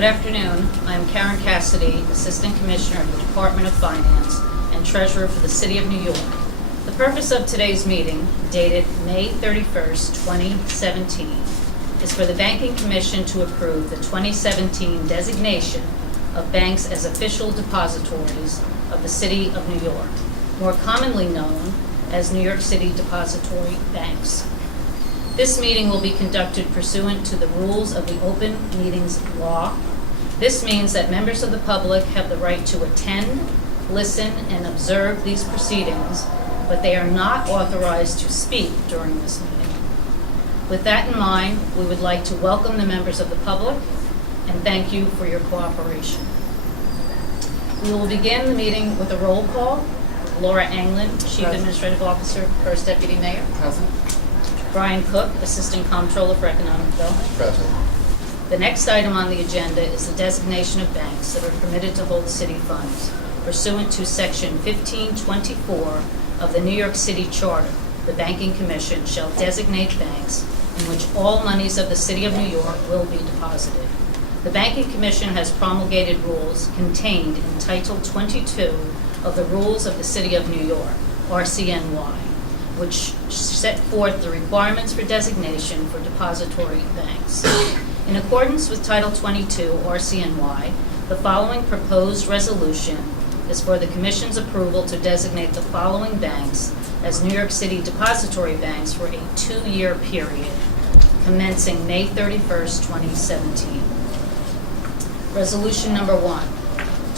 Good afternoon. I am Karen Cassidy, Assistant Commissioner of the Department of Finance and Treasurer for the City of New York. The purpose of today's meeting, dated May 31st, 2017, is for the Banking Commission to approve the 2017 designation of banks as official depositories of the City of New York, more commonly known as New York City Depository Banks. This meeting will be conducted pursuant to the rules of the Open Meetings Law. This means that members of the public have the right to attend, listen, and observe these proceedings, but they are not authorized to speak during this meeting. With that in mind, we would like to welcome the members of the public and thank you for your cooperation. We will begin the meeting with a roll call. Laura Anglin, Chief Administrative Officer, First Deputy Mayor. Present. Brian Cook, Assistant Comptroller for Economic Development. Present. The next item on the agenda is the designation of banks that are permitted to hold city funds. Pursuant to Section 1524 of the New York City Charter, the Banking Commission shall designate banks in which all monies of the City of New York will be deposited. The Banking Commission has promulgated rules contained in Title 22 of the Rules of the City of New York, RCNY, which set forth the requirements for designation for depository banks. In accordance with Title 22 RCNY, the following proposed resolution is for the Commission's approval to designate the following banks as New York City depository banks for a 2-year period, commencing May 31st, 2017. Resolution number 1,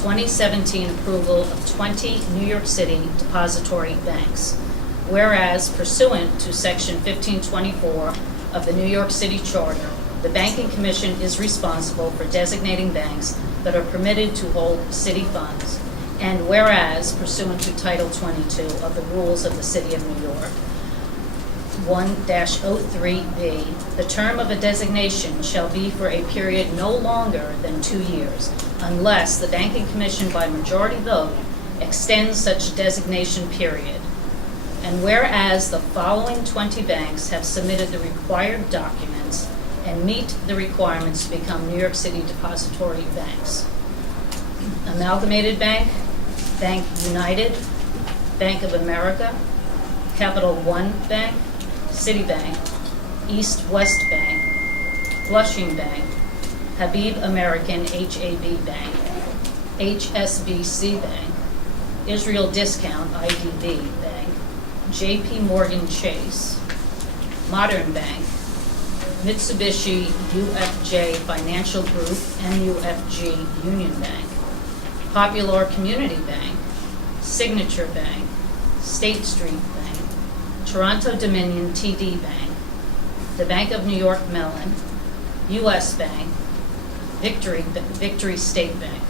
2017 approval of 20 New York City depository banks. Whereas, pursuant to Section 1524 of the New York City Charter, the Banking Commission is responsible for designating banks that are permitted to hold city funds. And whereas, pursuant to Title 22 of the Rules of the City of New York, 1-03B, the term of a designation shall be for a period no longer than 2 years, unless the Banking Commission by majority vote extends such designation period. And whereas the following 20 banks have submitted the required documents and meet the requirements to become New York City depository banks: Amalgamated Bank, Bank United, Bank of America, Capital One Bank, Citibank, East West Bank, Flushing Bank, Habib American HAB Bank, HSBC Bank, Israel Discount IDB Bank, JP Morgan Chase, Modern Bank, Mitsubishi UFJ Financial Group, MUFG Union Bank, Popular Community Bank, Signature Bank, State Street Bank, Toronto Dominion TD Bank, the Bank of New York Mellon, US Bank, Victory State Bank.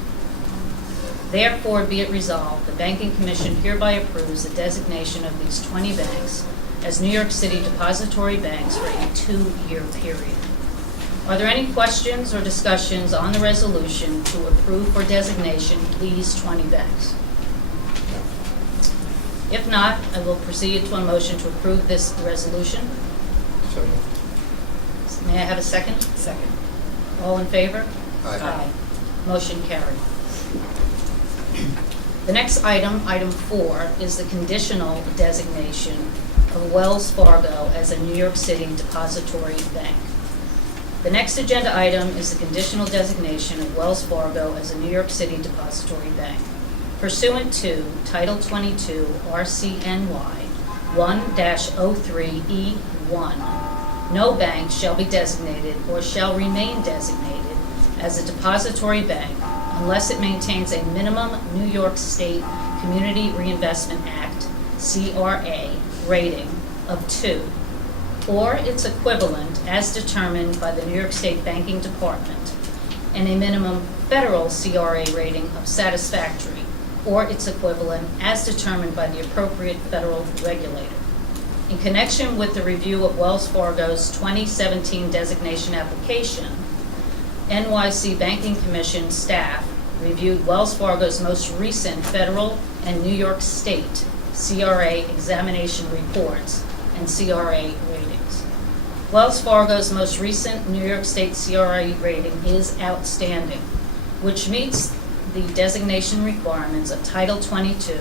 Therefore, be it resolved, the Banking Commission hereby approves the designation of these 20 banks as New York City depository banks for a 2-year period. Are there any questions or discussions on the resolution to approve for designation these 20 banks? If not, I will proceed to a motion to approve this resolution. So moved. May I have a second? Second. All in favor? Aye. Motion carried. The next item, item 4, is the conditional designation of Wells Fargo as a New York City depository bank. The next agenda item is the conditional designation of Wells Fargo as a New York City depository bank. Pursuant to Title 22 RCNY 1-03E1, no bank shall be designated or shall remain designated as a depository bank unless it maintains a minimum New York State Community Reinvestment Act, CRA, rating of 2, or its equivalent as determined by the New York State Banking Department, and a minimum federal CRA rating of satisfactory, or its equivalent as determined by the appropriate federal regulator. In connection with the review of Wells Fargo's 2017 designation application, NYC Banking Commission staff reviewed Wells Fargo's most recent federal and New York State CRA examination reports and CRA ratings. Wells Fargo's most recent New York State CRA rating is outstanding, which meets the designation requirements of Title 22,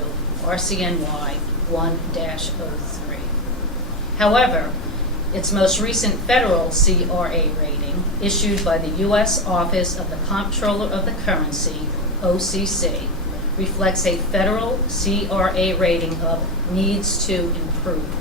RCNY 1-03. However, its most recent federal CRA rating, issued by the U.S. Office of the Comptroller of the Currency, OCC, reflects a federal CRA rating of needs to improve.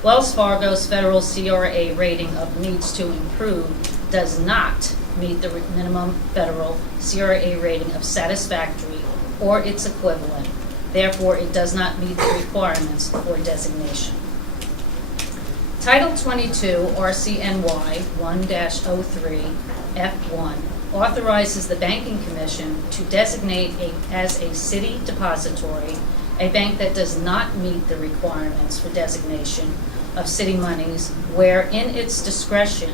Wells Fargo's federal CRA rating of needs to improve does not meet the minimum federal CRA rating of satisfactory or its equivalent. Therefore, it does not meet the requirements for designation. Title 22 RCNY 1-03 F1 authorizes the Banking Commission to designate as a city depository a bank that does not meet the requirements for designation of city monies where, in its discretion,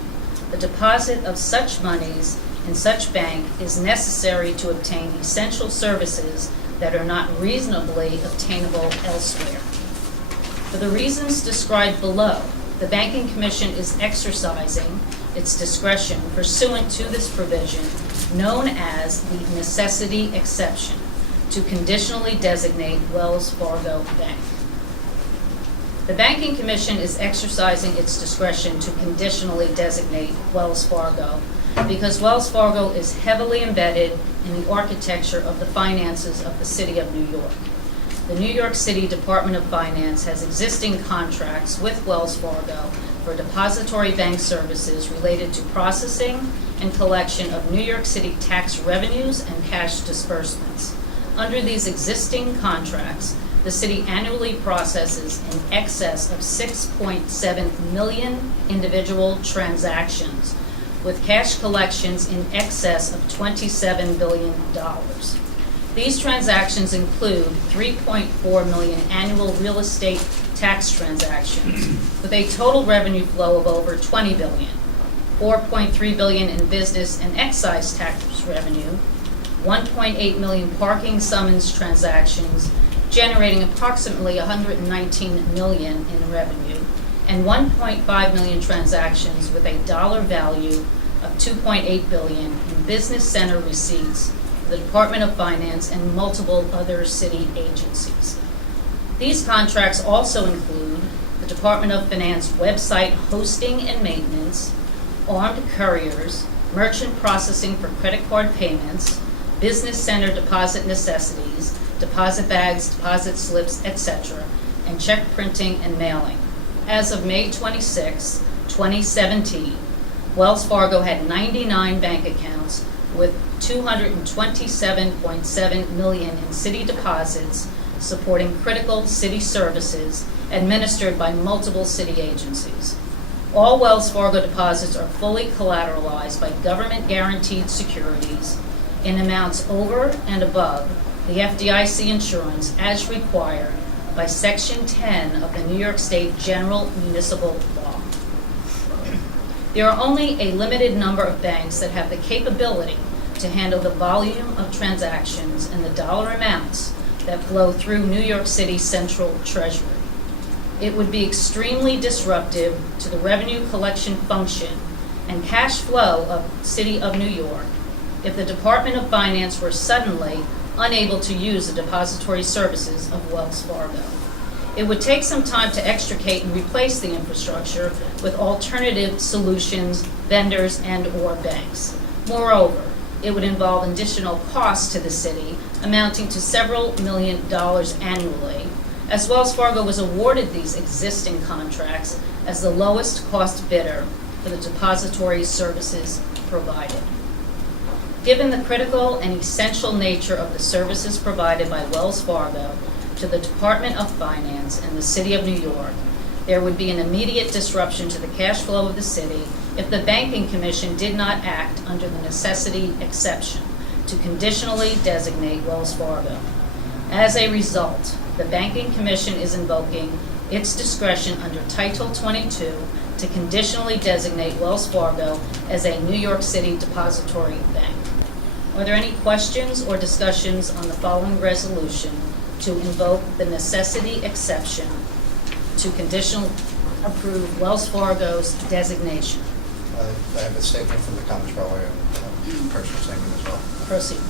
the deposit of such monies in such bank is necessary to obtain essential services that are not reasonably obtainable elsewhere. For the reasons described below, the Banking Commission is exercising its discretion pursuant to this provision, known as the necessity exception, to conditionally designate Wells Fargo Bank. The Banking Commission is exercising its discretion to conditionally designate Wells Fargo because Wells Fargo is heavily embedded in the architecture of the finances of the City of New York. The New York City Department of Finance has existing contracts with Wells Fargo for depository bank services related to processing and collection of New York City tax revenues and cash disbursements. Under these existing contracts, the city annually processes in excess of 6.7 million individual transactions, with cash collections in excess of $27 billion. These transactions include 3.4 million annual real estate tax transactions, with a total revenue flow of over $20 billion, 4.3 billion in business and excise tax revenue, 1.8 million parking summons transactions, generating approximately $119 million in revenue, and 1.5 million transactions with a dollar value of $2.8 billion in business center receipts for the Department of Finance and multiple other city agencies. These contracts also include the Department of Finance website hosting and maintenance, armed couriers, merchant processing for credit card payments, business center deposit necessities, deposit bags, deposit slips, etc., and check printing and mailing. As of May 26, 2017, Wells Fargo had 99 bank accounts with $227.7 million in city deposits supporting critical city services administered by multiple city agencies. All Wells Fargo deposits are fully collateralized by government-guaranteed securities in amounts over and above the FDIC insurance as required by Section 10 of the New York State General Municipal Law. There are only a limited number of banks that have the capability to handle the volume of transactions and the dollar amounts that flow through New York City Central Treasury. It would be extremely disruptive to the revenue collection function and cash flow of the City of New York if the Department of Finance were suddenly unable to use the depository services of Wells Fargo. It would take some time to extricate and replace the infrastructure with alternative solutions, vendors, and/or banks. Moreover, it would involve additional costs to the city amounting to several $1 million annually, as Wells Fargo was awarded these existing contracts as the lowest cost bidder for the depository services provided. Given the critical and essential nature of the services provided by Wells Fargo to the Department of Finance and the City of New York, there would be an immediate disruption to the cash flow of the city if the Banking Commission did not act under the necessity exception to conditionally designate Wells Fargo. As a result, the Banking Commission is invoking its discretion under Title 22 to conditionally designate Wells Fargo as a New York City depository bank. Are there any questions or discussions on the following resolution to invoke the necessity exception to conditionally approve Wells Fargo's designation. I have a statement from the comptroller and a personal statement as well. Proceed.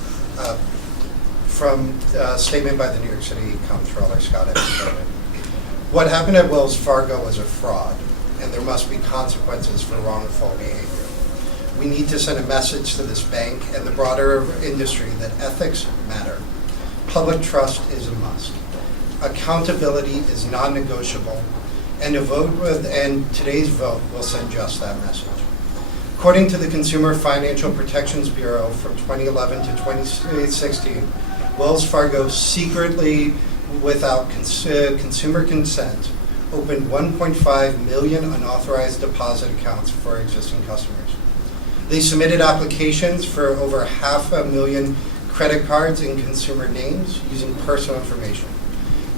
From a statement by the New York City comptroller, Scott Evans. What happened at Wells Fargo was a fraud, and there must be consequences for wrongful behavior. We need to send a message to this bank and the broader industry that ethics matter. Public trust is a must. Accountability is non-negotiable, and today's vote will send just that message. According to the Consumer Financial Protections Bureau from 2011 to 2016, Wells Fargo secretly, without consumer consent, opened 1.5 million unauthorized deposit accounts for existing customers. They submitted applications for over 500,000 credit cards in consumer names using personal information.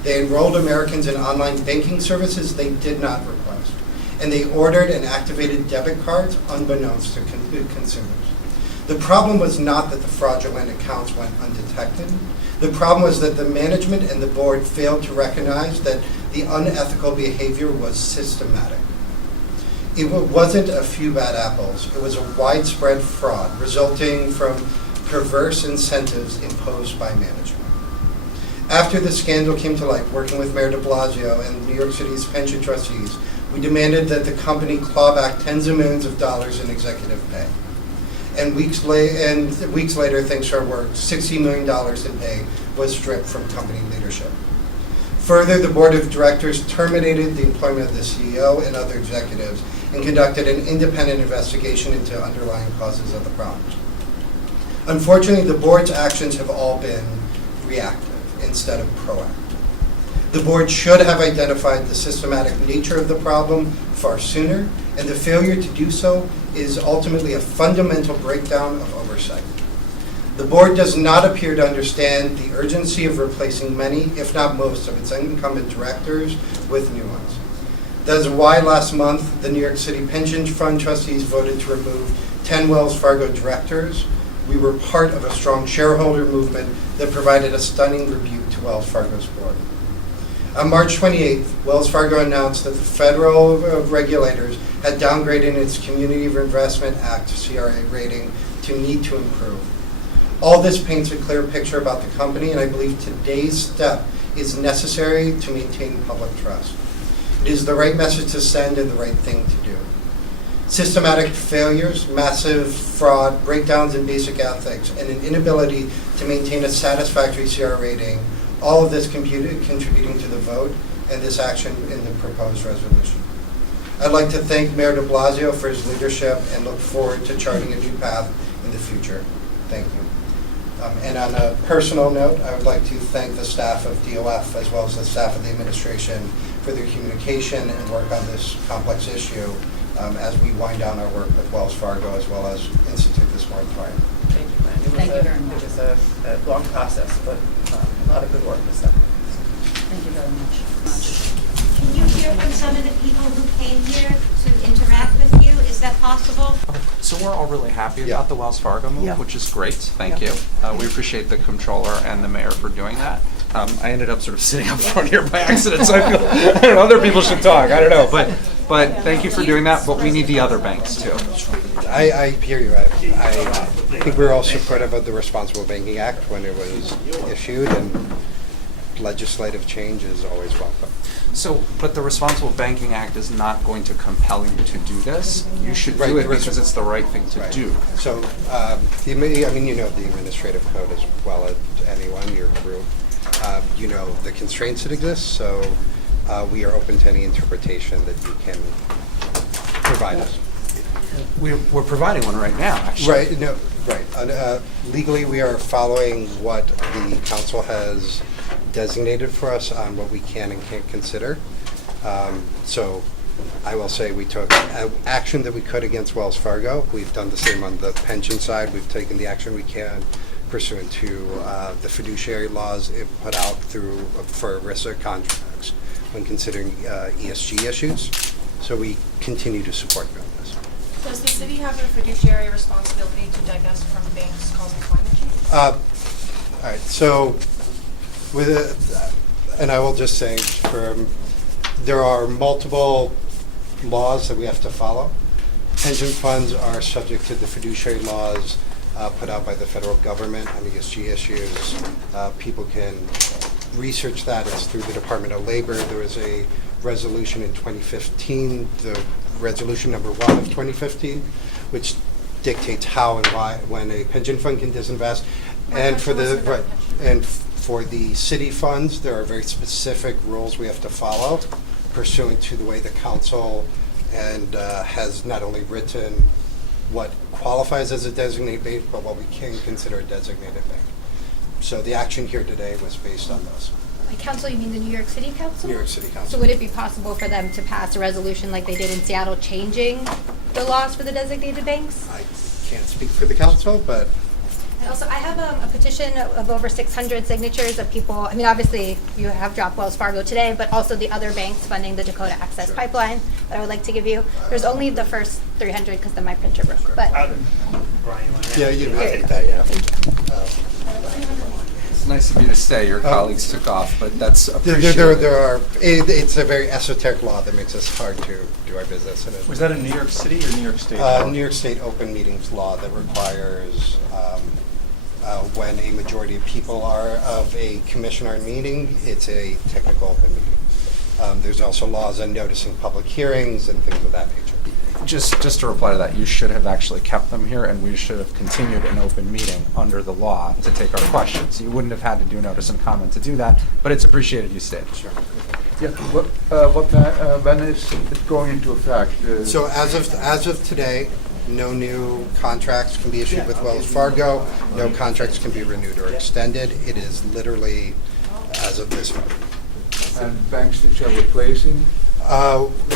They enrolled Americans in online banking services they did not request, and they ordered and activated debit cards unbeknownst to consumers. The problem was not that the fraudulent accounts went undetected. The problem was that the management and the board failed to recognize that the unethical behavior was systematic. It wasn't a few bad apples. It was a widespread fraud resulting from perverse incentives imposed by management. After the scandal came to light, working with Mayor de Blasio and New York City's pension trustees, we demanded that the company claw back tens of millions of dollars in executive pay. And weeks later, thanks to our work, $60 million in pay was stripped from company leadership. Further, the board of directors terminated the employment of the CEO and other executives and conducted an independent investigation into underlying causes of the problems. Unfortunately, the board's actions have all been reactive instead of proactive. The board should have identified the systematic nature of the problem far sooner, and the failure to do so is ultimately a fundamental breakdown of oversight. The board does not appear to understand the urgency of replacing many, if not most, of its incumbent directors with new ones. That is why last month the New York City Pension Fund trustees voted to remove 10 Wells Fargo directors. We were part of a strong shareholder movement that provided a stunning rebuke to Wells Fargo's board. On March 28th, Wells Fargo announced that the federal regulators had downgraded its Community Reinvestment Act CRA rating to need to improve. All this paints a clear picture about the company, and I believe today's step is necessary to maintain public trust. It is the right message to send and the right thing to do. Systematic failures, massive fraud, breakdowns in basic ethics, and an inability to maintain a satisfactory CR rating, all of this contributing to the vote and this action in the proposed resolution. I'd like to thank Mayor de Blasio for his leadership and look forward to charting a new path in the future. Thank you. And on a personal note, I would like to thank the staff of DOF as well as the staff of the administration for their communication and work on this complex issue as we wind down our work with Wells Fargo as well as institute this moratorium. Thank you, Glenn. Thank you very much. It was a long process, but a lot of good work was done. Thank you very much. Can you hear from some of the people who came here to interact with you? Is that possible? So we're all really happy about the Wells Fargo move, which is great. Thank you. We appreciate the comptroller and the mayor for doing that. I ended up sort of sitting up front here by accident, so I feel I don't know, other people should talk. I don't know, but thank you for doing that. But we need the other banks too. I hear you. I think we're all supportive of the Responsible Banking Act when it was issued, and legislative change is always welcome. So, but the Responsible Banking Act is not going to compel you to do this. You should do it because it's the right thing to do. So, you know the administrative code as well as anyone, your group. You know the constraints that exist, so we are open to any interpretation that you can provide us. We're providing one right now, actually. Right. Legally, we are following what the council has designated for us on what we can and can't consider. So I will say we took action that we could against Wells Fargo. We've done the same on the pension side. We've taken the action we can pursuant to the fiduciary laws it put out for ERISA contracts when considering ESG issues. So we continue to support you on this. Does the city have a fiduciary responsibility to divest from banks causing climate change? All right. So, and I will just say, there are multiple laws that we have to follow. Pension funds are subject to the fiduciary laws put out by the federal government on ESG issues. People can research that. It's through the Department of Labor. There was a resolution in 2015, the resolution number 1 of 2015, which dictates how and why when a pension fund can disinvest. And for the city funds, there are very specific rules we have to follow pursuant to the way the council and has not only written what qualifies as a designated bank, but what we can consider a designated bank. So the action here today was based on those. By council, you mean the New York City Council? New York City Council. So would it be possible for them to pass a resolution like they did in Seattle changing the laws for the designated banks? I can't speak for the council, but And also, I have a petition of over 600 signatures of people. I mean, obviously, you have dropped Wells Fargo today, but also the other banks funding the Dakota Access Pipeline that I would like to give you. There's only the first 300 because then my printer broke. But yeah, you can take that, yeah. It's nice of you to stay. Your colleagues took off, but that's appreciated. It's a very esoteric law that makes us hard to do our business. And Was that in New York City or New York State? New York State open meetings law that requires when a majority of people are of a commission or a meeting, it's a technical open meeting. There's also laws on noticing public hearings and things of that nature. Just to reply to that, you should have actually kept them here, and we should have continued an open meeting under the law to take our questions. You wouldn't have had to do notice and comment to do that, but it's appreciated you stayed. Sure. Yeah, when is it going into effect? So as of today, no new contracts can be issued with Wells Fargo. No contracts can be renewed or extended. It is literally as of this month. And banks which are replacing?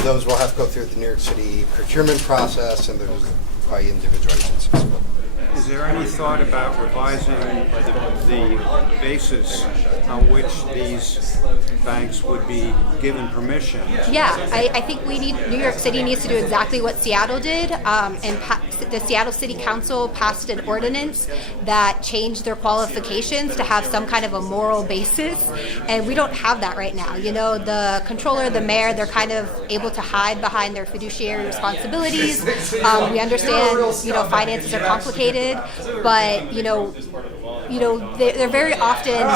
Those will have to go through the New York City procurement process, and there's by individual agencies. Is there any thought about revising the basis on which these banks would be given permission? yeah, I think New York City needs to do exactly what Seattle did, and the Seattle City Council passed an ordinance that changed their qualifications to have some kind of a moral basis, and we don't have that right now. You know, the controller, the mayor, they're kind of able to hide behind their fiduciary responsibilities. We understand, finances are complicated, but they're very often,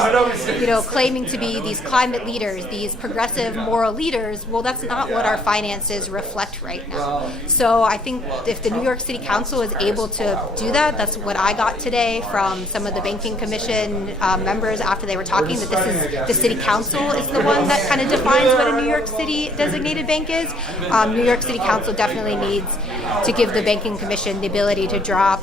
claiming to be these climate leaders, these progressive moral leaders. Well, that's not what our finances reflect right now. So I think if the New York City Council is able to do that, that's what I got today from some of the Banking Commission members after they were talking, that this is the City Council is the one that kind of defines what a New York City designated bank is. New York City Council definitely needs to give the Banking Commission the ability to drop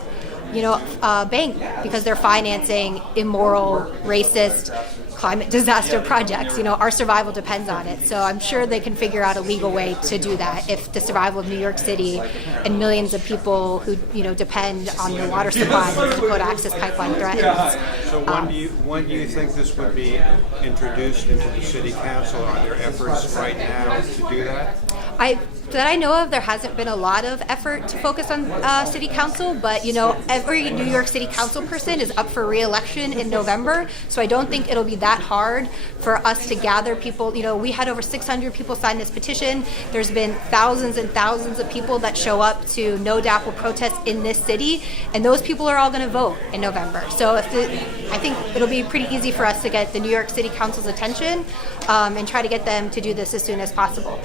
a bank because they're financing immoral, racist, climate disaster projects. Our survival depends on it. So I'm sure they can figure out a legal way to do that if the survival of New York City and millions of people who, depend on the water supply that the Dakota Access Pipeline threatens. So when do you think this would be introduced into the city council? Are there efforts right now to do that? That I know of, there hasn't been a lot of effort to focus on city council, but every New York City council person is up for re-election in November, so I don't think it'll be that hard for us to gather people. We had over 600 people sign this petition. There's been thousands and thousands of people that show up to no DAPL protests in this city, and those people are all going to vote in November. So I think it'll be pretty easy for us to get the New York City Council's attention and try to get them to do this as soon as possible.